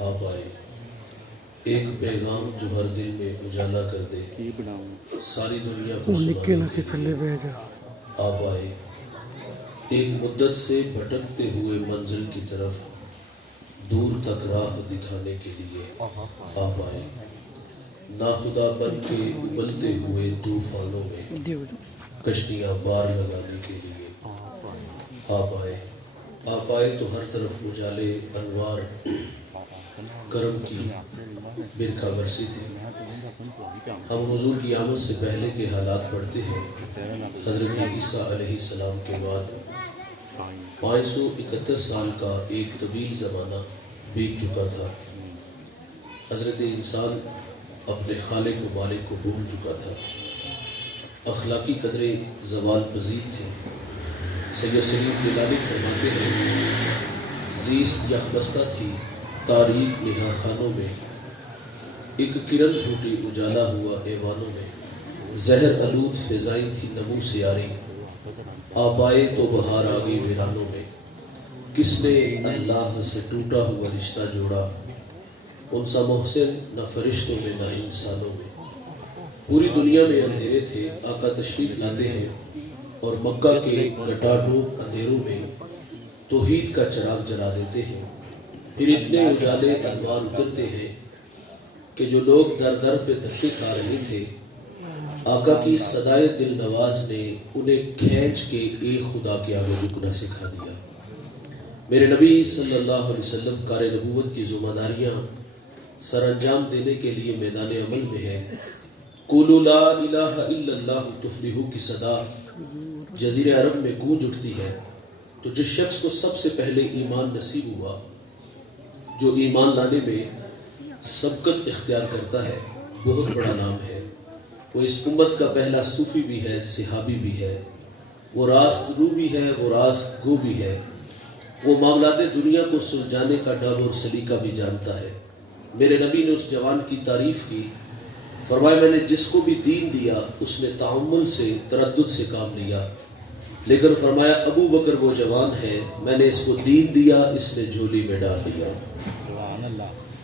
آپ آئے، ایک پیغام جو ہر دل میں اجالا کر دے، ساری دنیا کو سنانے کے لیے آپ آئے، ایک مدت سے بھٹکتے ہوئے منزل کی طرف دور تک راہ دکھانے کے لیے آپ آئے، ناخدا بن کے ابلتے ہوئے طوفانوں میں کشتیاں بار لگانے کے لیے آپ آئے۔ آپ آئے تو ہر طرف اجالے انوار کرم کی برکھا برسی تھی۔ ہم حضور کی آمد سے پہلے کے حالات پڑھتے ہیں۔ حضرت عیسیٰ علیہ السلام کے بعد 571 سال کا ایک طویل زمانہ بیت چکا تھا۔ حضرت انسان اپنے خالق و مالک کو بھول چکا تھا، اخلاقی قدریں زوال پذیر تھے۔ سید سلیم گیلانی فرماتے ہیں، زیست یخبستہ تھی تاریک نہا خانوں میں، ایک کرن پھوٹی اجالا ہوا ایوانوں میں، زہر آلود فضائیں تھی نمو سیاری، آپ آئے تو بہار آ گئی ویرانوں میں۔ کس نے اللہ سے ٹوٹا ہوا رشتہ جوڑا، ان سا محسن نہ فرشتوں میں نہ انسانوں میں۔ پوری دنیا میں اندھیرے تھے، آقا تشریف لاتے ہیں اور مکہ کے گٹاڈوب اندھیروں میں توحید کا چراغ جلا دیتے ہیں۔ پھر اتنے اجالے انوار اترتے ہیں کہ جو لوگ در در پہ دھکے کھا رہے تھے، آقا کی صدائے دل نواز نے انہیں کھینچ کے ایک خدا کے آگے جھکنا سکھا دیا۔ میرے نبی صلی اللہ علیہ وسلم کار نبوت کی ذمہ داریاں سر انجام دینے کے لیے میدان عمل میں ہے۔ قولوا لا الہ الا اللہ تفلحوا کی صدا جزیرہ عرب میں گونج اٹھتی ہے، تو جس شخص کو سب سے پہلے ایمان نصیب ہوا، جو ایمان لانے میں سبقت اختیار کرتا ہے، بہت بڑا نام ہے۔ وہ اس امت کا پہلا صوفی بھی ہے، صحابی بھی ہے، وہ راست رو بھی ہے، وہ راست گو بھی ہے، وہ معاملات دنیا کو سلجھانے کا ڈر اور سلیقہ بھی جانتا ہے۔ میرے نبی نے اس جوان کی تعریف کی، فرمایا میں نے جس کو بھی دین دیا اس نے تعامل سے تردد سے کام لیا، لیکن فرمایا ابو بکر وہ جوان ہے، میں نے اس کو دین دیا، اس نے جھولی میں ڈال دیا۔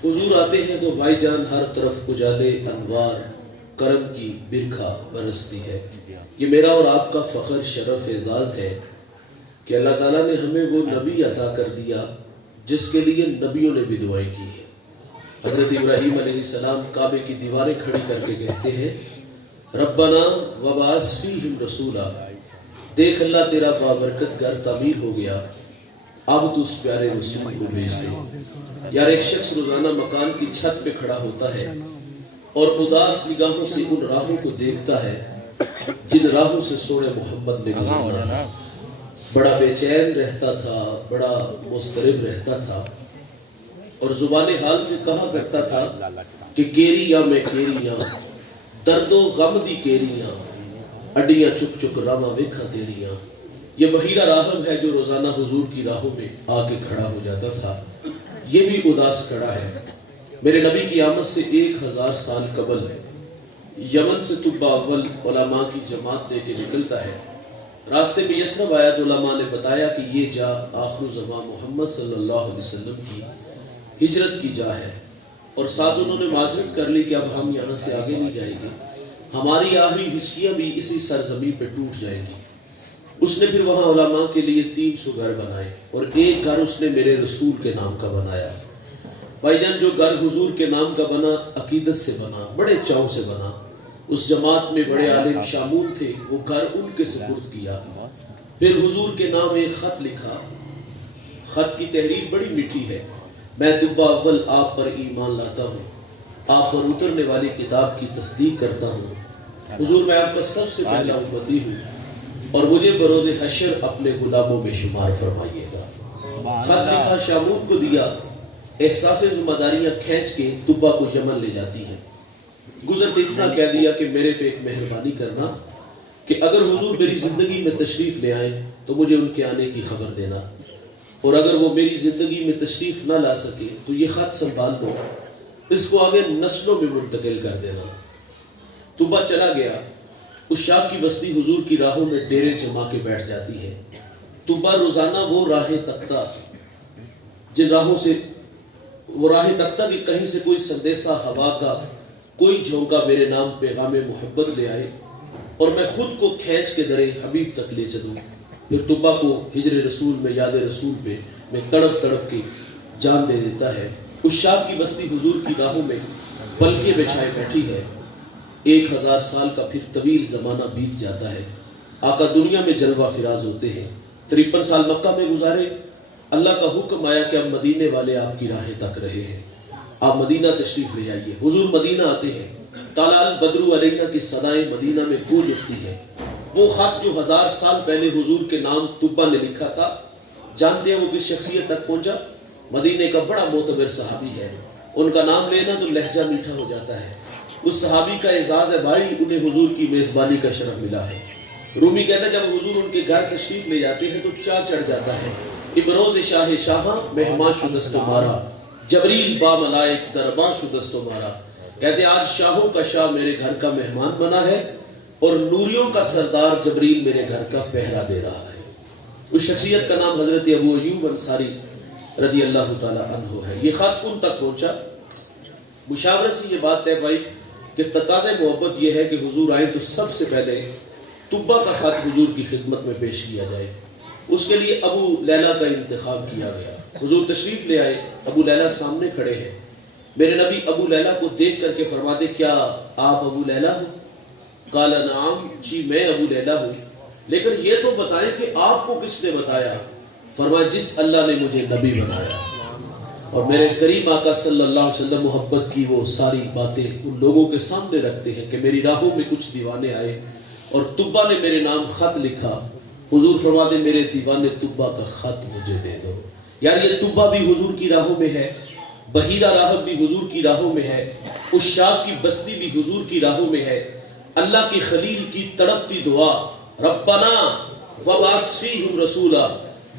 حضور آتے ہیں تو بھائی جان ہر طرف اجالے انوار کرم کی برکھا برستی ہے۔ یہ میرا اور آپ کا فخر، شرف، اعزاز ہے کہ اللہ تعالیٰ نے ہمیں وہ نبی عطا کر دیا جس کے لیے نبیوں نے بھی دعائیں کی ہیں۔ حضرت ابراہیم علیہ السلام کعبے کی دیواریں کھڑی کر کے کہتے ہیں، ربنا وبعث فیہم رسولا، دیکھ اللہ تیرا بابرکت گھر تعمیر ہو گیا، اب تو اس پیارے رسول کو بھیج دے۔ یار ایک شخص روزانہ مکان کی چھت پہ کھڑا ہوتا ہے اور اداس نگاہوں سے ان راہوں کو دیکھتا ہے جن راہوں سے سونے محمد نے گزرنا تھا۔ بڑا بے چین رہتا تھا، بڑا مضطرب رہتا تھا، اور زبان حال سے کہا کرتا تھا کہ کیریاں میں کیریاں، درد و غم دی کیریاں، اڈیاں چک چک راواں ویکھاں تیریاں۔ یہ بحیرہ راہب ہے جو روزانہ حضور کی راہوں میں آ کے کھڑا ہو جاتا تھا، یہ بھی اداس کھڑا ہے۔ میرے نبی کی آمد سے 1000 سال قبل یمن سے طب اول علماء کی جماعت لے کے نکلتا ہے۔ راستے میں یثرب آیا تو علماء نے بتایا کہ یہ جا آخر زمان محمد صلی اللہ علیہ وسلم کی ہجرت کی جا ہے، اور ساتھ انہوں نے معذرت کر لی کہ اب ہم یہاں سے آگے نہیں جائیں گے، ہماری آخری ہچکیاں بھی اسی سرزمین پہ ٹوٹ جائیں گی۔ اس نے پھر وہاں علماء کے لیے 300 گھر بنائے، اور ایک گھر اس نے میرے رسول کے نام کا بنایا۔ بھائی جان جو گھر حضور کے نام کا بنا، عقیدت سے بنا، بڑے چاؤ سے بنا، اس جماعت میں بڑے عالم شامل تھے، وہ گھر ان کے سپرد کیا۔ پھر حضور کے نام ایک خط لکھا، خط کی تحریر بڑی میٹھی ہے، میں طب اول آپ پر ایمان لاتا ہوں، آپ پر اترنے والی کتاب کی تصدیق کرتا ہوں، حضور میں آپ کا سب سے پہلا امتی ہوں، اور مجھے بروز حشر اپنے غلاموں میں شمار فرمائیے گا۔ خط لکھا شامون کو دیا، احساس ذمہ داریاں کھینچ کے طبا کو یمن لے جاتی ہیں۔ گزرتے اتنا کہہ دیا کہ میرے پہ ایک مہربانی کرنا کہ اگر حضور میری زندگی میں تشریف لے آئیں تو مجھے ان کے آنے کی خبر دینا، اور اگر وہ میری زندگی میں تشریف نہ لا سکے تو یہ خط سنبھال لو، اس کو آگے نسلوں میں منتقل کر دینا۔ طبا چلا گیا، اس شاہ کی بستی حضور کی راہوں میں ڈیرے جما کے بیٹھ جاتی ہے۔ طبا روزانہ وہ راہیں تکتا جن راہوں سے وہ راہ تکتا کہ کہیں سے کوئی سندیسہ ہوا کا، کوئی جھونکا میرے نام پیغام محبت لے آئے، اور میں خود کو کھینچ کے درے حبیب تک لے چلوں۔ پھر طبا کو ہجر رسول میں، یاد رسول پہ میں تڑپ تڑپ کے جان دے دیتا ہے۔ اس شاہ کی بستی حضور کی راہوں میں پلکیں بچھائے بیٹھی ہے۔ 1000 سال کا پھر طویل زمانہ بیت جاتا ہے۔ آقا دنیا میں جلوہ فراز ہوتے ہیں۔ 53 سال مکہ میں گزارے۔ اللہ کا حکم آیا کہ اب مدینے والے آپ کی راہیں تک رہے ہیں، آپ مدینہ تشریف لے آئیے۔ حضور مدینہ آتے ہیں، طلع البدر علینا کی صدائیں مدینہ میں گونج اٹھتی ہیں۔ وہ خط جو 1000 سال پہلے حضور کے نام طبا نے لکھا تھا، جانتے ہیں وہ کس شخصیت تک پہنچا؟ مدینے کا بڑا معتبر صحابی ہے، ان کا نام لینا تو لہجہ میٹھا ہو جاتا ہے۔ اس صحابی کا اعزاز ہے بھائی، انہیں حضور کی میزبانی کا شرف ملا ہے۔ رومی کہتا ہے جب حضور ان کے گھر تشریف لے جاتے ہیں تو چاہ چڑھ جاتا ہے۔ ابروز شاہ شاہاں مہمان شدست مارا، جبریل با ملائک درباں شدست مارا۔ کہتے ہیں آج شاہوں کا شاہ میرے گھر کا مہمان بنا ہے، اور نوریوں کا سردار جبریل میرے گھر کا پہرا دے رہا ہے۔ اس شخصیت کا نام حضرت ابو ایوب انصاری رضی اللہ تعالی عنہ ہے۔ یہ خط ان تک پہنچا۔ مشاورت سے یہ بات ہے بھائی کہ تقاضۂ محبت یہ ہے کہ حضور آئیں تو سب سے پہلے طبا کا خط حضور کی خدمت میں پیش کیا جائے۔ اس کے لیے ابو لیلہ کا انتخاب کیا گیا۔ حضور تشریف لے آئے، ابو لیلہ سامنے کھڑے ہیں۔ میرے نبی ابو لیلہ کو دیکھ کر کے فرماتے کیا آپ ابو لیلہ ہو؟ قال نعم، جی میں ابو لیلہ ہوں، لیکن یہ تو بتائیں کہ آپ کو کس نے بتایا؟ فرمایا جس اللہ نے مجھے نبی بنایا۔ اور میرے کریم آقا صلی اللہ علیہ وسلم محبت کی وہ ساری باتیں ان لوگوں کے سامنے رکھتے ہیں کہ میری راہوں میں کچھ دیوانے آئے اور طبا نے میرے نام خط لکھا۔ حضور فرماتے میرے دیوانے طبا کا خط مجھے دے دو۔ یار یہ طبا بھی حضور کی راہوں میں ہے، بحیرہ راہب بھی حضور کی راہوں میں ہے، اس شاہ کی بستی بھی حضور کی راہوں میں ہے۔ اللہ کی خلیل کی تڑپتی دعا ربنا وبعث فیہم رسولا،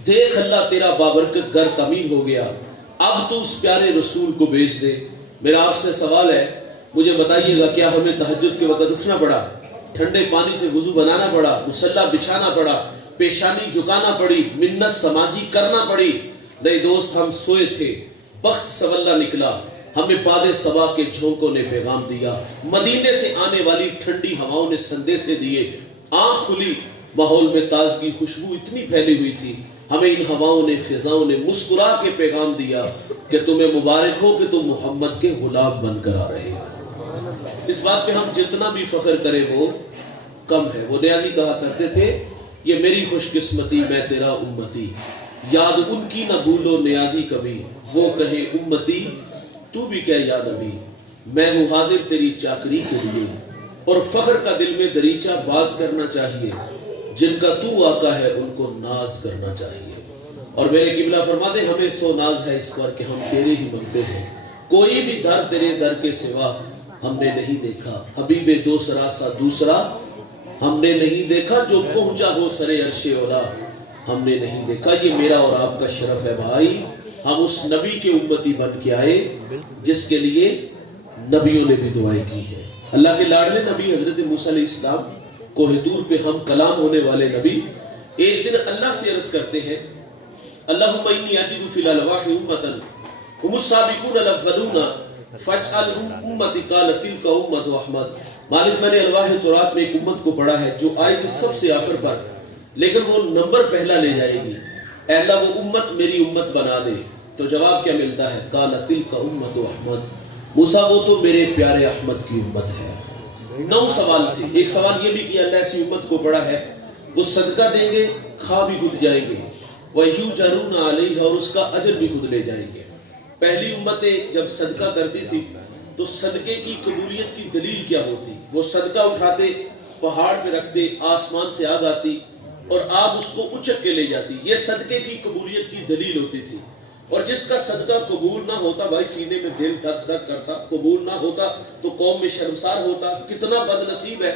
دیکھ اللہ تیرا بابرکت گھر تعمیر ہو گیا، اب تو اس پیارے رسول کو بھیج دے۔ میرا آپ سے سوال ہے، مجھے بتائیے گا کیا ہمیں تہجد کے وقت اٹھنا پڑا، ٹھنڈے پانی سے وضو بنانا پڑا، مصلی بچھانا پڑا، پیشانی جھکانا پڑی، منت سماجی کرنا پڑی؟ نہیں دوست، ہم سوئے تھے، بخت سولہ نکلا، ہمیں باد صبا کے جھونکوں نے پیغام دیا، مدینے سے آنے والی ٹھنڈی ہواؤں نے سندیسے دیے، آنکھ کھلی، ماحول میں تازگی خوشبو اتنی پھیلی ہوئی تھی، ہمیں ان ہواؤں نے فضاؤں نے مسکرا کے پیغام دیا کہ تمہیں مبارک ہو کہ تم محمد کے غلام بن کر آ رہے ہو۔ اس بات پہ ہم جتنا بھی فخر کریں وہ کم ہے۔ وہ نیازی کہا کرتے تھے یہ میری خوش قسمتی میں تیرا امتی، یاد ان کی نہ بھولو نیازی کبھی، وہ کہے امتی تو بھی کہہ یا نبی، میں ہوں حاضر تیری چاکری کے لیے، اور فخر کا دل میں دریچہ باز کرنا چاہیے، جن کا تو آقا ہے ان کو ناز کرنا چاہیے۔ اور میرے قبلہ فرماتے ہمیں سو ناز ہے اس پر کہ ہم تیرے ہی بندے ہیں، کوئی بھی در تیرے در کے سوا ہم نے نہیں دیکھا، حبیب دوسرا سا دوسرا ہم نے نہیں دیکھا، جو پہنچا ہو سرے عرش اولا ہم نے نہیں دیکھا۔ یہ میرا اور آپ کا شرف ہے بھائی، ہم اس نبی کے امتی بن کے آئے جس کے لیے نبیوں نے بھی دعائیں کی ہیں۔ اللہ کے لاڈلے نبی حضرت موسیٰ علیہ السلام کوہ طور پہ ہم کلام ہونے والے نبی ایک دن اللہ سے عرض کرتے ہیں اللہم انی اجد فی الالواح امتا ہم السابقون الاولون فاجعلہم امتی قال تلک امت احمد۔ مالک میں نے الواح تورات میں ایک امت کو پڑھا ہے جو آئے گی سب سے آخر پر، لیکن وہ نمبر پہلا لے جائے گی، اے اللہ وہ امت میری امت بنا دے۔ تو جواب کیا ملتا ہے؟ قال تلک امت احمد، موسیٰ وہ تو میرے پیارے احمد کی امت ہے۔ 9 سوال تھے، ایک سوال یہ بھی کہ اللہ ایسی امت کو پڑھا ہے وہ صدقہ دیں گے، کھا بھی خود جائیں گے، وَيُجَرُونَ عَلَيْهَا، اور اس کا اجر بھی خود لے جائیں گے۔ پہلی امتیں جب صدقہ کرتی تھی تو صدقے کی قبولیت کی دلیل کیا ہوتی؟ وہ صدقہ اٹھاتے، پہاڑ پہ رکھتے، آسمان سے آگ آتی اور آپ اس کو اچک کے لے جاتی، یہ صدقے کی قبولیت کی دلیل ہوتی تھی۔ اور جس کا صدقہ قبول نہ ہوتا بھائی سینے میں دل دھک دھک کرتا، قبول نہ ہوتا تو قوم میں شرمسار ہوتا۔ کتنا بد نصیب ہے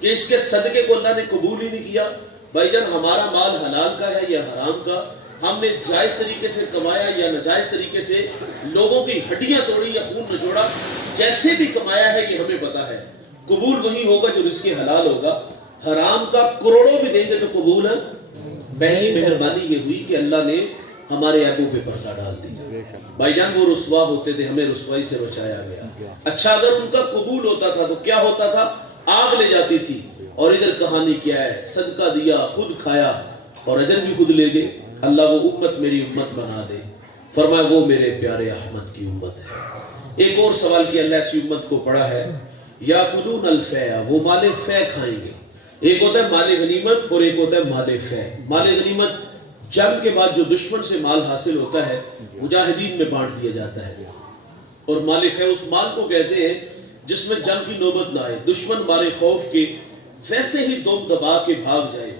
کہ اس کے صدقے کو اللہ نے قبول ہی نہیں کیا۔ بھائی جان ہمارا مال حلال کا ہے یا حرام کا، ہم نے جائز طریقے سے کمایا یا ناجائز طریقے سے لوگوں کی ہڈیاں توڑی یا خون نچوڑا، جیسے بھی کمایا ہے یہ ہمیں پتا ہے، قبول وہی ہوگا جو رزق حلال ہوگا۔ حرام کا کروڑوں بھی دیں گے تو قبول ہے۔ پہلی مہربانی یہ ہوئی کہ اللہ نے ہمارے عیبوں پہ پردہ ڈال دیا. بھائی جان وہ رسوا ہوتے تھے, ہمیں رسوائی سے بچایا گیا. اچھا اگر ان کا قبول ہوتا تھا تو کیا ہوتا تھا؟ آگ لے جاتی تھی. اور ادھر کہانی کیا ہے, صدقہ دیا, خود کھایا اور اجر بھی خود لے گئے. اللہ وہ امت میری امت بنا دے. فرمایا وہ میرے پیارے احمد کی امت ہے. ایک اور سوال کیا اللہ ایسی امت کو پڑھا ہے, یاکلون الفیء, وہ مال فے کھائیں گے. ایک ہوتا ہے مال غنیمت اور ایک ہوتا ہے مال فے. مال غنیمت جنگ کے بعد جو دشمن سے مال حاصل ہوتا ہے مجاہدین میں بانٹ دیا جاتا ہے. اور مال فے اس مال کو کہتے ہیں جس میں جنگ کی نوبت نہ آئے, دشمن مال خوف کے ویسے ہی دوم دبا کے بھاگ جائے,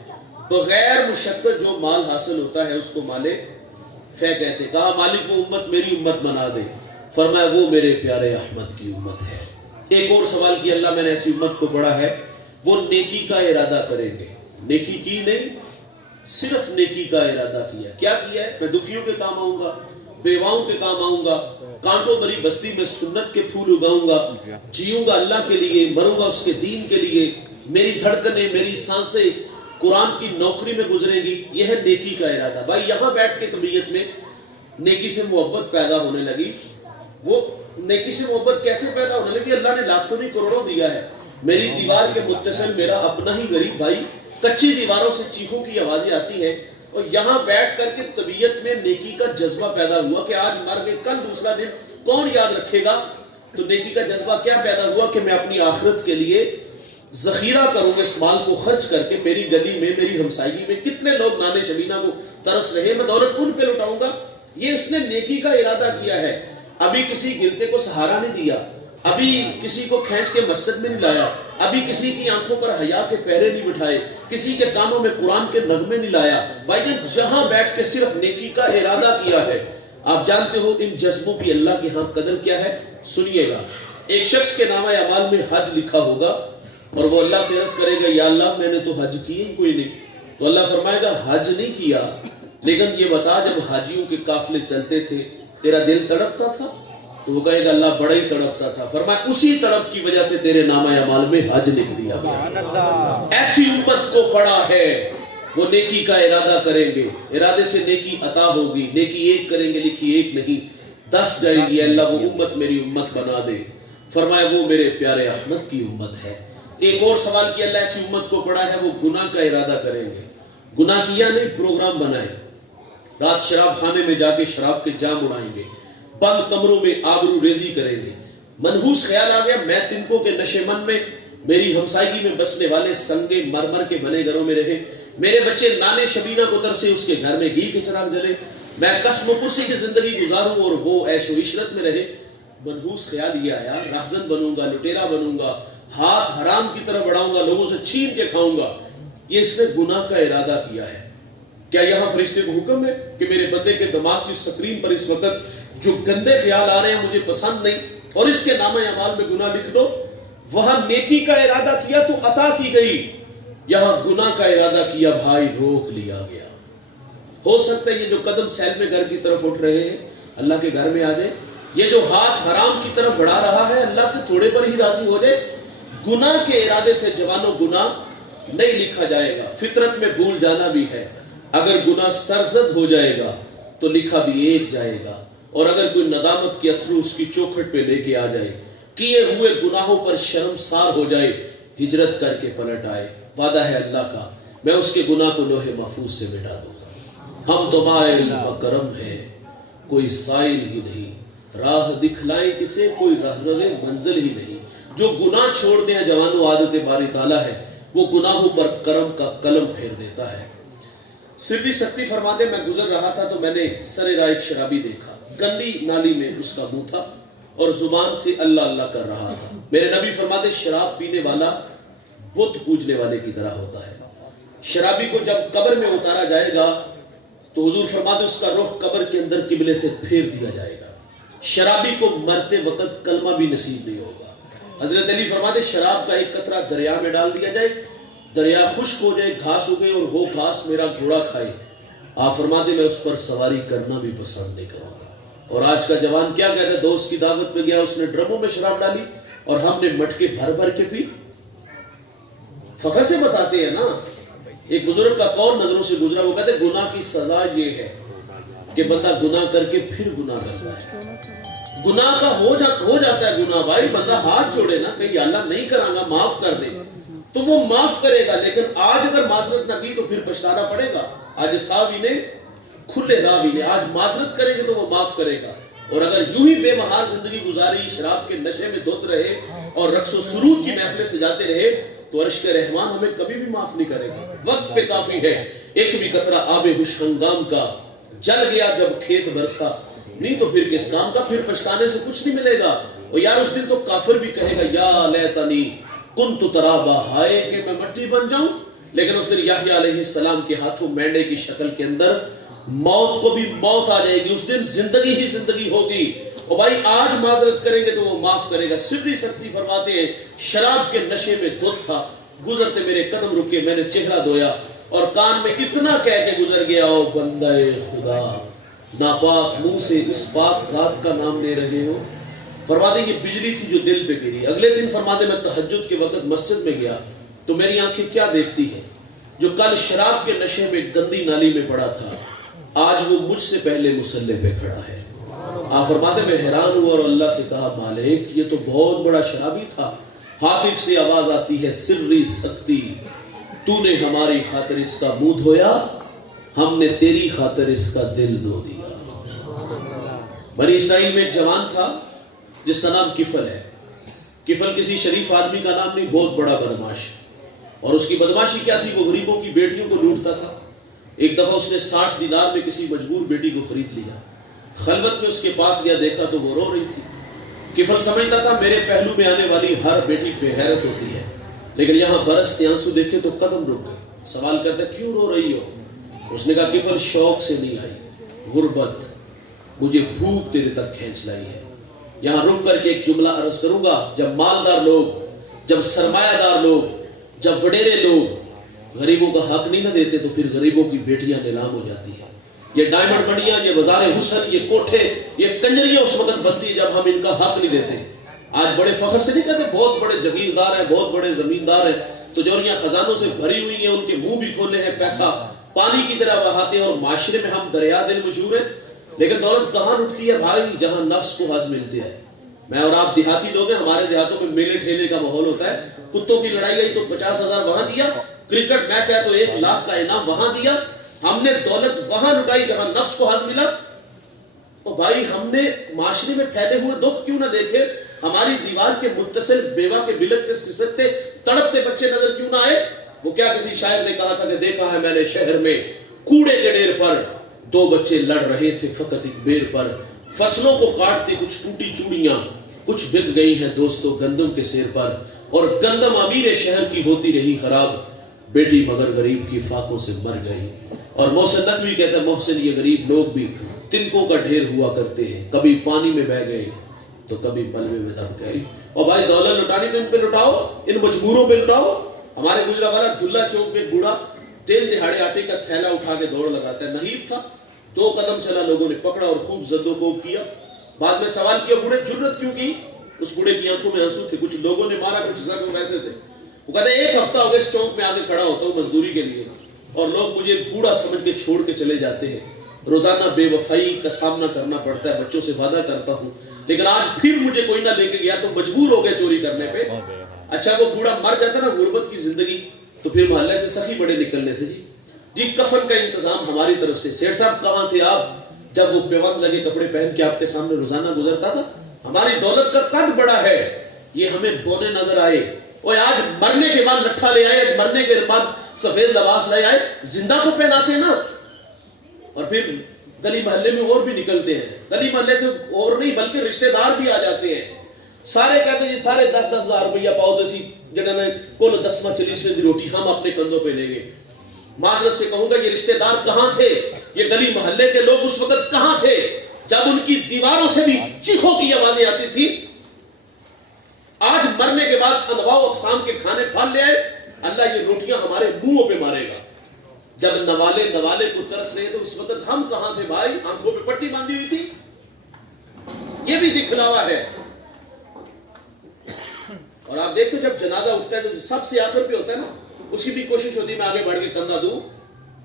بغیر مشقت جو مال حاصل ہوتا ہے اس کو مال فے کہتے. کہا مالک وہ امت میری امت بنا دے. فرمایا وہ میرے پیارے احمد کی امت ہے. ایک اور سوال کیا اللہ میں نے ایسی امت کو پڑھا ہے وہ نیکی کا ارادہ کریں گے. نیکی کی نہیں, صرف نیکی کا ارادہ کیا. کیا کیا ہے؟ میں دکھیوں کے کام آؤں گا, بیواؤں کے کام آؤں گا, کانٹوں بھری بستی میں سنت کے پھول اگاؤں گا, جیوں گا اللہ کے لیے, مروں گا اس کے دین کے لیے, میری دھڑکنیں میری سانسیں قرآن کی نوکری میں گزرے گی. یہ ہے نیکی کا ارادہ. بھائی یہاں بیٹھ کے طبیعت میں نیکی سے محبت پیدا ہونے لگی. وہ نیکی سے محبت کیسے پیدا ہونے لگی؟ اللہ نے لاکھوں نہیں کروڑوں دیا ہے. میری دیوار کے متصل میرا اپنا ہی غریب بھائی, کچی دیواروں سے چیخوں کی آوازیں آتی ہیں, اور یہاں بیٹھ کر کے طبیعت میں نیکی کا جذبہ پیدا ہوا کہ آج مر گئے کل دوسرا دن کون یاد رکھے گا. تو نیکی کا جذبہ کیا پیدا ہوا کہ میں اپنی آخرت کے لیے ذخیرہ کروں گا, اس مال کو خرچ کر کے میری گلی میں میری ہمسائیگی میں کتنے لوگ نانے شبینہ کو ترس رہے, میں دولت ان پہ لٹاؤں گا. یہ اس نے نیکی کا ارادہ کیا ہے. ابھی کسی گرتے کو سہارا نہیں دیا, ابھی کسی کو کھینچ کے مسجد میں نہیں لایا, ابھی کسی کی آنکھوں پر حیا کے پہرے نہیں بٹھائے, کسی کے کانوں میں قرآن کے نغمے نہیں لایا. بھائی جان جہاں بیٹھ کے صرف نیکی کا ارادہ کیا ہے. آپ جانتے ہو ان جذبوں کی اللہ کے ہاں قدر کیا ہے؟ سنیے گا. ایک شخص کے نامہ اعمال میں حج لکھا ہوگا اور وہ اللہ سے عرض کرے گا یا اللہ میں نے تو حج کیے ہی کوئی نہیں. تو اللہ فرمائے گا حج نہیں کیا, لیکن یہ بتا جب حاجیوں کے قافلے چلتے تھے تیرا دل تڑپتا تھا؟ تو وہ کہے گا اللہ بڑا ہی تڑپتا تھا. فرمایا اسی تڑپ کی وجہ سے تیرے نامہ اعمال میں حج لکھ دیا گیا. ایسی امت کو پڑا ہے وہ نیکی کا ارادہ کریں گے, ارادے سے نیکی عطا ہوگی. نیکی ایک کریں گے, لکھی ایک نہیں 10 جائے گی. اللہ وہ امت میری امت بنا دے. فرمایا وہ میرے پیارے احمد کی امت ہے. ایک اور سوال کیا اللہ ایسی امت کو پڑا ہے وہ گناہ کا ارادہ کریں گے. گناہ کیا نہیں, پروگرام بنائے, رات شراب خانے میں جا کے شراب کے جام اڑائیں گے, بند کمروں میں آبرو ریزی کریں گے. منحوس خیال آ گیا میں تنکوں کے نشے من میں میری ہمسائیگی میں بسنے والے سنگے مرمر کے بنے گھروں میں رہے, میرے بچے نانے شبینہ کو ترسے اس کے گھر میں گھی کے چراغ جلے, میں قسم و پرسی کی زندگی گزاروں اور وہ عیش و عشرت میں رہے. منحوس خیال یہ آیا راہزن بنوں گا, لٹیرا بنوں گا, ہاتھ حرام کی طرف بڑھاؤں گا, لوگوں سے چھین کے کھاؤں گا. یہ اس نے گناہ کا ارادہ کیا ہے. کیا یہاں فرشتے کو حکم ہے کہ میرے بندے کے دماغ کی سکرین پر اس وقت جو گندے خیال آ رہے ہیں مجھے پسند نہیں اور اس کے نامہ اعمال میں گناہ لکھ دو؟ وہاں نیکی کا ارادہ کیا تو عطا کی گئی, یہاں گناہ کا ارادہ کیا بھائی روک لیا گیا. ہو سکتا ہے یہ جو قدم سیل میں گھر کی طرف اٹھ رہے ہیں اللہ کے گھر میں آ جائے, یہ جو ہاتھ حرام کی طرف بڑھا رہا ہے اللہ کے تھوڑے پر ہی راضی ہو جائے. گناہ کے ارادے سے جوانوں گناہ نہیں لکھا جائے گا. فطرت میں بھول جانا بھی ہے, اگر گناہ سرزد ہو جائے گا تو لکھا بھی ایک جائے گا, اور اگر کوئی ندامت کے اتھرو اس کی چوکھٹ پہ لے کے آ جائے, کیے ہوئے گناہوں پر شرمسار ہو جائے, ہجرت کر کے پلٹ آئے, وعدہ ہے اللہ کا میں اس کے گناہ کو لوح محفوظ سے مٹا دوں گا. ہم تو مائل بکرم ہے کوئی سائل ہی نہیں, راہ دکھلائے کسے کوئی رہنمائے منزل ہی نہیں. جو گناہ چھوڑتے ہیں جوانوں عادت باری تعالیٰ ہے, وہ گناہوں پر کرم کا قلم پھیر دیتا ہے. سری سکتی فرماتے میں گزر رہا تھا تو میں نے سر راہ ایک شرابی دیکھا, گندی نالی میں اس کا منہ تھا اور زبان سے اللہ اللہ کر رہا تھا. میرے نبی فرماتے شراب پینے والا بت پوجنے والے کی طرح ہوتا ہے. شرابی کو جب قبر میں اتارا جائے گا تو حضور فرماتے اس کا رخ قبر کے اندر قبلے سے پھیر دیا جائے گا. شرابی کو مرتے وقت کلمہ بھی نصیب نہیں ہوگا. حضرت علی فرماتے شراب کا ایک قطرہ دریا میں ڈال دیا جائے, دریا خشک ہو جائے, گھاس اگے اور وہ گھاس میرا گھوڑا کھائے, آپ فرماتے میں اس پر سواری کرنا بھی پسند نہیں کروں گا. اور آج کا جوان کیا کہتا ہے, دوست کی دعوت پہ گیا اس نے ڈرموں میں شراب ڈالی اور ہم نے مٹکے بھر بھر کے پی. فخر سے بتاتے ہیں نا, ایک بزرگ کا قول نظروں سے گزرا, وہ کہتے گناہ کی سزا یہ ہے کہ بندہ گناہ کر کے پھر گناہ کرتا ہے. گناہ کا ہو جاتا ہے گناہ بھائی، بندہ ہاتھ چھوڑے نا کہ یا اللہ نہیں کراں گا معاف کر دے، تو وہ معاف کرے گا. لیکن آج اگر معذرت نہ کی تو پھر پچھتانا پڑے گا. آج صاحب نے کھلے راہ بھی نے، آج معذرت کریں گے تو وہ معاف کرے گا. اور اگر یوں ہی بے مہار زندگی گزاری، شراب کے نشے میں دھت رہے اور رقص و سرود کی محفلیں سجاتے رہے تو عرش کے رحمان ہمیں کبھی بھی معاف نہیں کرے گا. وقت پہ کافی ہے. ایک بھی قطرہ آب ہوش ہنگام کا جل گیا جب کھیت برسا، نہیں تو پھر کس کام کا، پھر پچھتانے سے کچھ نہیں ملے گا. اور یار اس دن تو کافر بھی کہے گا یا لیتنی کنت ترابا، ہائے کہ میں مٹی بن جاؤں. لیکن اس دن یحییٰ علیہ السلام کے ہاتھوں مینڈے کی شکل کے اندر موت کو بھی موت آ جائے گی. اس دن زندگی ہی زندگی ہوگی. اور بھائی آج معذرت کریں گے تو وہ معاف کرے گا. سری سختی فرماتے ہیں شراب کے نشے میں دھت تھا، گزرتے میرے قدم رکے، میں نے چہرہ دھویا اور کان میں اتنا کہہ کے گزر گیا، او بندہ خدا ناپاک منہ سے اس پاک ذات کا نام لے رہے ہو. فرماتے یہ بجلی تھی جو دل پہ گری. اگلے دن فرماتے میں تہجد کے وقت مسجد میں گیا تو میری آنکھیں کیا دیکھتی ہیں، جو کل شراب کے نشے میں گندی نالی میں پڑا تھا آج وہ مجھ سے پہلے مصلی پہ کھڑا ہے. آپ فرماتے میں حیران ہوا اور اللہ سے کہا مالک یہ تو بہت بڑا شرابی تھا. ہاتف سے آواز آتی ہے سری سختی، تو نے ہماری خاطر اس کا منہ دھویا، ہم نے تیری خاطر اس کا دل دھو دیا. بنی اسرائیل میں ایک جوان تھا جس کا نام کفل ہے. کفل کسی شریف آدمی کا نام نہیں، بہت بڑا بدماش. اور اس کی بدماشی کیا تھی، وہ غریبوں کی بیٹیوں کو لوٹتا تھا. ایک دفعہ اس نے 60 دینار میں کسی مجبور بیٹی کو خرید لیا. خلوت میں اس کے پاس گیا، دیکھا تو وہ رو رہی تھی. کفل سمجھتا تھا میرے پہلو میں آنے والی ہر بیٹی بے غیرت ہوتی ہے، لیکن یہاں برستے آنسو دیکھے تو قدم رک گئے. سوال کرتا کیوں رو رہی ہو؟ اس نے کہا کفل شوق سے نہیں آئی، غربت مجھے بھوک تیرے تک کھینچ لائی ہے. یہاں رک کر کے ایک جملہ عرض کروں گا، جب مالدار لوگ، جب سرمایہ دار لوگ، جب وڈیرے لوگ غریبوں کا حق نہیں نہ دیتے تو پھر غریبوں کی بیٹیاں نیلام ہو جاتی ہیں. یہ ڈائمنڈ منڈیاں، یہ بازار حسن، یہ کوٹھے، یہ کنجریاں اس وقت بنتی ہے جب ہم ان کا حق نہیں دیتے. آج بڑے فخر سے نہیں کہتے بہت بڑے جگیردار ہیں، بہت بڑے زمیندار ہیں، تجوریاں خزانوں سے بھری ہوئی ہیں، ان کے منہ بھی کھولے ہیں، پیسہ پانی کی طرح بہاتے ہیں اور معاشرے میں ہم دریا دل مشہور ہیں. لیکن دولت کہاں لٹتی ہے بھائی؟ جہاں نفس کو ہضم ملتے ہیں. میں اور آپ دیہاتی لوگ ہیں، ہمارے دیہاتوں میں میلے ٹھیلے کا ماحول ہوتا ہے. کتوں کی لڑائی آئی تو 50,000 وہاں دیا، کرکٹ میچ ہے تو 1 لاکھ کا انعام وہاں دیا. ہم نے دولت وہاں لٹائی جہاں نفس کو ہضم ملا. تو بھائی ہم نے معاشرے میں پھیلے ہوئے دکھ کیوں نہ دیکھے؟ ہماری دیوار کے متصل بیوہ کے بلکتے سسکتے تڑپتے بچے نظر کیوں نہ آئے؟ وہ کیا کسی شاعر نے کہا تھا کہ دیکھا ہے میں نے شہر میں کوڑے کے ڈھیر پر 2 بچے لڑ رہے تھے فقط ایک بیر پر. فصلوں کو کاٹتے کچھ ٹوٹی چوڑیاں، کچھ بک گئی ہیں دوستوں گندم کے سیر پر. اور گندم امیر شہر کی ہوتی رہی خراب، بیٹی مگر غریب کی فاقوں سے مر گئی. اور محسن نقوی کہتا ہے محسن یہ غریب لوگ بھی تنکوں کا ڈھیر ہوا کرتے ہیں، کبھی پانی میں بہ گئے تو کبھی ملبے میں دب گئے. اور بھائی دولت لٹانی تو ان پہ لٹاؤ، ان مجبوروں پہ لٹاؤ. ہمارے گجرانوالہ دلہ چوک میں بوڑھا تیل دہاڑے آٹے کا تھیلا اٹھا کے دوڑ لگاتا ہے. نحیف تھا، 2 قدم چلا، لوگوں نے پکڑا اور خوب زدوکوب کیا. بعد میں سوال کیا بوڑھے جرت کیوں کی؟ اس بوڑھے کی آنکھوں میں آنسو تھے. کچھ لوگوں نے مارا، کچھ زخم ویسے تھے. وہ کہتے ہیں 1 ہفتہ ہو گیا اس چوک میں آ کے کھڑا ہوتا ہوں مزدوری کے لیے اور لوگ مجھے بوڑھا سمجھ کے چھوڑ کے چلے جاتے ہیں. روزانہ بے وفائی کا سامنا کرنا پڑتا ہے، بچوں سے وعدہ کرتا ہوں لیکن آج پھر مجھے کوئی نہ لے کے گیا تو مجبور ہو گئے چوری کرنے پہ. اچھا وہ بوڑھا مر جاتا نا غربت کی زندگی تو پھر محلے سے سخی بڑے نکلنے تھے. جی کفن کا انتظام ہماری طرف سے. سیٹھ صاحب کہاں تھے آپ جب وہ پیوند لگے کپڑے پہن کے آپ کے سامنے روزانہ گزرتا تھا؟ ہماری دولت کا قد بڑا ہے، یہ ہمیں بونے نظر آئے. اور آج مرنے کے بعد لٹھا لے آئے، مرنے کے بعد سفید لباس لے آئے، زندہ کو پہناتے ہیں نا. اور پھر گلی محلے میں اور بھی نکلتے ہیں، گلی محلے سے اور نہیں بلکہ رشتہ دار بھی آ جاتے ہیں. سارے کہتے ہیں جی سارے 10,000 روپیہ پاؤ تو اسی جنہوں نے کل 10واں 40ویں دی روٹی ہم اپنے کندھوں پہ لیں گے. معذرت سے کہوں گا یہ رشتہ دار کہاں تھے؟ یہ گلی محلے کے لوگ اس وقت کہاں تھے جب ان کی دیواروں سے بھی چیخوں کی آوازیں آتی تھی؟ آج مرنے کے بعد انواع و اقسام کے کھانے پھال لے آئے، اللہ یہ روٹیاں ہمارے منہوں پہ مارے گا. جب نوالے کو ترس رہے تو اس وقت ہم کہاں تھے بھائی؟ آنکھوں پہ پٹی باندھی ہوئی تھی. یہ بھی دکھلاوا ہے. اور آپ دیکھو جب جنازہ اٹھتا ہے تو سب سے آخر پہ ہوتا ہے نا، اس کی بھی کوشش ہوتی ہے میں آگے بڑھ کے کندھا دوں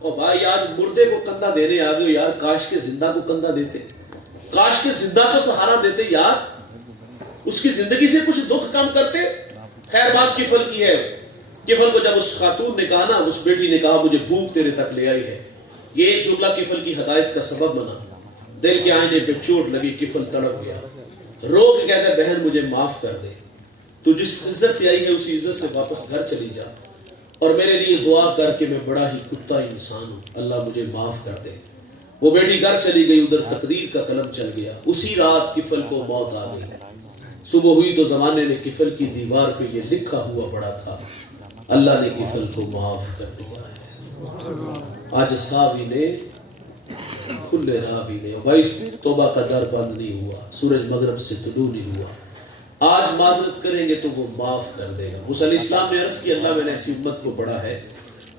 اور بھائی آج مردے کو کندھا دینے آ گئے یار، کاش کے زندہ کو کندھا دیتے، کاش کے زندہ کو سہارا دیتے یار، اس کی زندگی سے کچھ دکھ کم کرتے۔ خیر بات کفل کی ہے، کفل کو جب اس خاتون نے کہا نا، اس بیٹی نے کہا مجھے بھوک تیرے تک لے آئی ہے، یہ ایک جملہ کفل کی ہدایت کا سبب بنا۔ دل کے آئینے پہ چوٹ لگی، کفل تڑپ گیا، رو کے کہتا ہے بہن مجھے معاف کر دے، تو جس عزت سے آئی ہے اسی عزت سے واپس گھر چلی جا، اور میرے لیے دعا کر کے میں بڑا ہی کتا انسان ہوں، اللہ مجھے معاف کر دے۔ وہ بیٹی گھر چلی گئی، ادھر تقدیر کا قلم چل گیا، اسی رات کفل کو موت آ گئی۔ صبح ہوئی تو زمانے نے کفل کی دیوار پہ یہ لکھا ہوا پڑا تھا، اللہ نے کفل کو معاف کر دیا ہے۔ آج صحابی نے کھلے راوی نے، بھائی توبہ کا در بند نہیں ہوا، سورج مغرب سے طلوع نہیں ہوا، آج معذرت کریں گے تو وہ معاف کر دے گا۔ موسیٰ علیہ السلام نے عرض کی اللہ میں نے ایسی امت کو پڑھا ہے،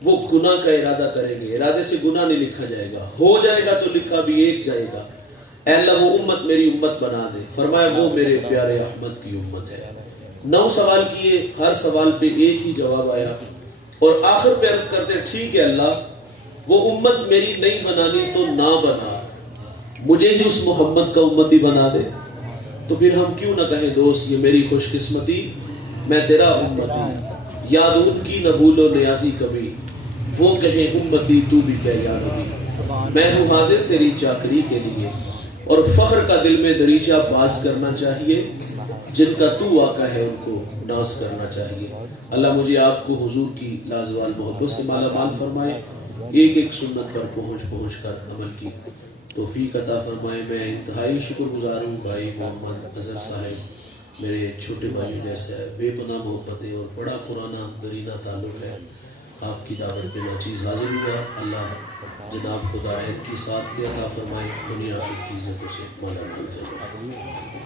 وہ گناہ کا ارادہ کریں گے، ارادے سے گناہ نہیں لکھا جائے گا، ہو جائے گا تو لکھا بھی ایک جائے گا، اے اللہ وہ امت میری امت بنا دے۔ فرمایا وہ میرے پیارے احمد کی امت ہے۔ 9 سوال کیے، ہر سوال پہ ایک ہی جواب آیا، اور آخر پہ عرض کرتے ٹھیک ہے اللہ وہ امت میری نہیں بنانی تو نہ بنا، مجھے ہی اس محمد کا امتی بنا دے۔ تو پھر ہم کیوں نہ کہیں دوست یہ میری خوش قسمتی، میں تیرا امتی، یاد ان کی نہ بھولو نیازی کبھی، وہ کہیں امتی تو بھی کہہ یا نبی، میں ہوں حاضر تیری چاکری کے لیے، اور فخر کا دل میں دریچہ باز کرنا چاہیے، جن کا تو آقا ہے ان کو ناز کرنا چاہیے۔ اللہ مجھے آپ کو حضور کی لازوال محبت سے مالا مال فرمائے، ایک ایک سنت پر پہنچ کر عمل کی توفیق عطا فرمائے۔ میں انتہائی شکر گزار ہوں بھائی محمد اظہر صاحب، میرے چھوٹے بھائی جیسا ہے، بے پناہ محبت ہے اور بڑا پرانا درینہ تعلق ہے، آپ کی دعوت پہ ناچیز حاضر ہوا۔ اللہ جناب کو دارین کی ساتھ عطا فرمائے، دنیا کی عزتوں سے مالا مال فرمائے۔